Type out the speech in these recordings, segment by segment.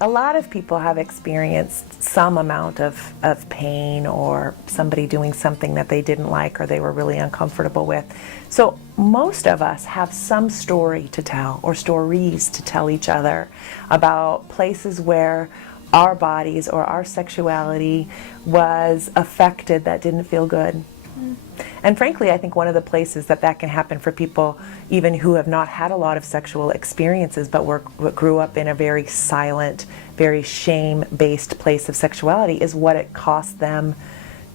a lot of people have experienced some amount of pain, or somebody doing something that they didn't like or they were really uncomfortable with. So most of us have some story to tell, or stories to tell each other, about places where our bodies or our sexuality was affected that didn't feel good. And frankly, I think one of the places that can happen for people, even who have not had a lot of sexual experiences, but grew up in a very silent, very shame-based place of sexuality, is what it cost them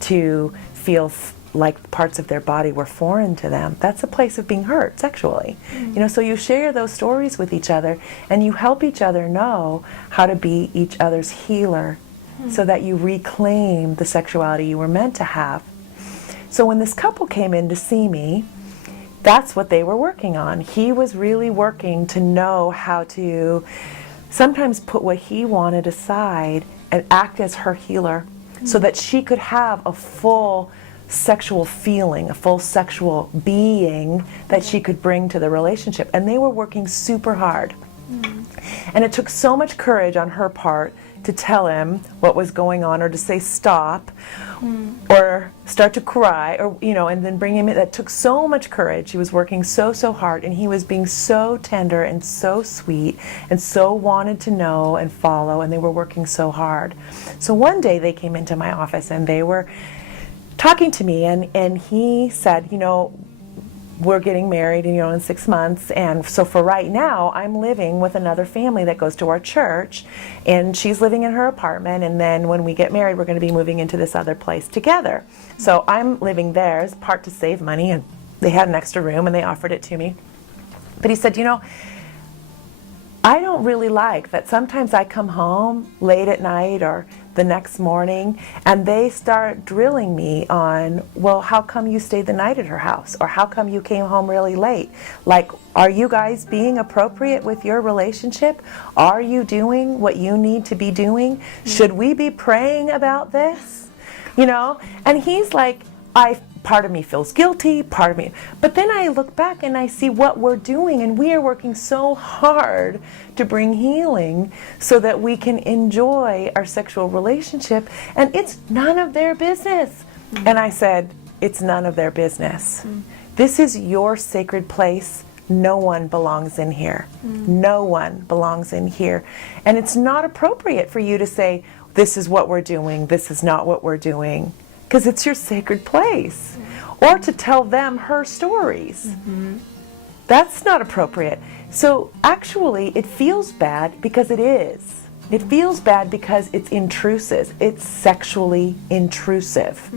to feel like parts of their body were foreign to them. That's a place of being hurt sexually. You know, so you share those stories with each other, and you help each other know how to be each other's healer, so that you reclaim the sexuality you were meant to have. So when this couple came in to see me, that's what they were working on. He was really working to know how to sometimes put what he wanted aside and act as her healer, so that she could have a full sexual feeling, a full sexual being that she could bring to the relationship. And they were working super hard. And it took so much courage on her part to tell him what was going on, or to say stop, or start to cry, or, you know, and then bring him in. That took so much courage. He was working so hard, and he was being so tender and so sweet, and so wanted to know and follow, and they were working so hard. So one day they came into my office and they were talking to me, and he said, you know, we're getting married, you know, in 6 months, and so for right now I'm living with another family that goes to our church, and she's living in her apartment, and then when we get married we're going to be moving into this other place together. So I'm living there, as part to save money, and they had an extra room and they offered it to me. But he said, you know, I don't really like that sometimes I come home late at night or the next morning, and they start drilling me on, well, how come you stayed the night at her house? Or how come you came home really late? Like, are you guys being appropriate with your relationship? Are you doing what you need to be doing? Should we be praying about this? You know? And he's like, part of me feels guilty, part of me, but then I look back and I see what we're doing, and we are working so hard to bring healing so that we can enjoy our sexual relationship, and it's none of their business. And I said, it's none of their business. This is your sacred place. No one belongs in here. No one belongs in here. And it's not appropriate for you to say, this is what we're doing, this is not what we're doing, because it's your sacred place. Or to tell them her stories. That's not appropriate. So actually it feels bad because it is. It feels bad because it's intrusive. It's sexually intrusive.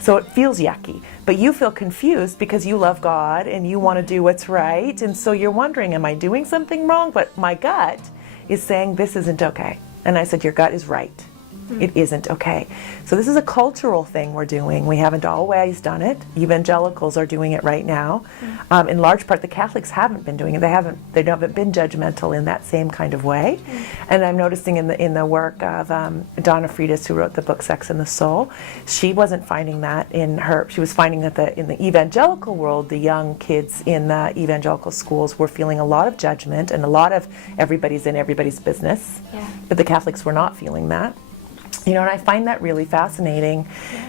So it feels yucky. But you feel confused because you love God and you want to do what's right. And so you're wondering, am I doing something wrong? But my gut is saying this isn't okay. And I said, your gut is right. It isn't okay. So this is a cultural thing we're doing. We haven't always done it. Evangelicals are doing it right now. In large part, the Catholics haven't been doing it. They haven't been judgmental in that same kind of way. And I'm noticing in the work of Donna Freitas, who wrote the book Sex and the Soul, she wasn't finding that in her. She was finding that in the evangelical world, the young kids in the evangelical schools were feeling a lot of judgment and a lot of everybody's in everybody's business. But the Catholics were not feeling that. You know, and I find that really fascinating.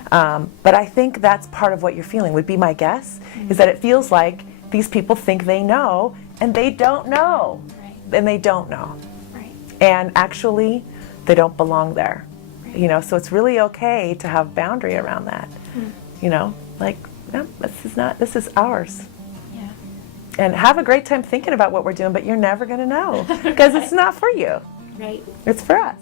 But I think that's part of what you're feeling, would be my guess, is that it feels like these people think they know, and they don't know. And they don't know. And actually, they don't belong there. You know, so it's really okay to have boundary around that. You know, like, no, this is ours. And have a great time thinking about what we're doing, but you're never going to know, because it's not for you. It's for us.